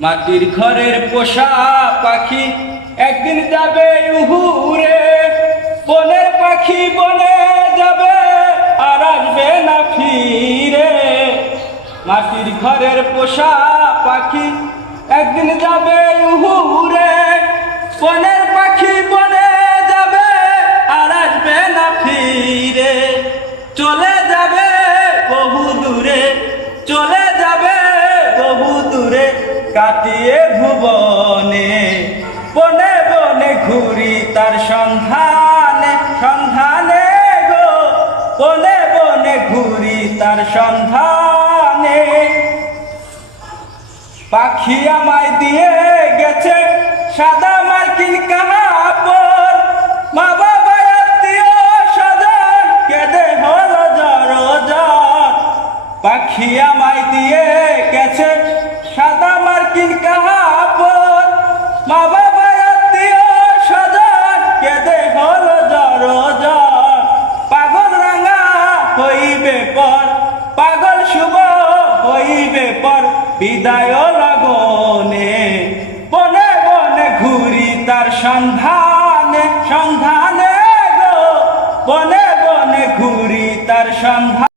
মাটির ঘরের পোষা পাখি একদিন যাবে উহুরে। বনের পাখি বনে যাবে আর আসবে না ফিরে। মাটির ঘরের পোষা পাখি একদিন যাবে উহুরে। বনের পাখি বনে যাবে আর আসবে না ফিরে। চলে যাবে বহু দূরে, চলে কাটিয়ে ভুবনে, বনে বনে ঘুরি তার সন্ধানে সন্ধানে গো, বনে বনে ঘুরি তার সন্ধানে। পাখি আমায় দিয়ে গেছে সাদা মার্কিন কাপড়। মা বাবা আত্মীয় স্বজন, কেঁদে হলো জর পাখি আমায় দিয়ে হইবে পর, পাগল শুভ হইবে পর, বিদায় লগনে, বনে বনে ঘুরি তার সন্ধানে সন্ধানে গো, বনে বনে ঘুরি তার সন্ধান।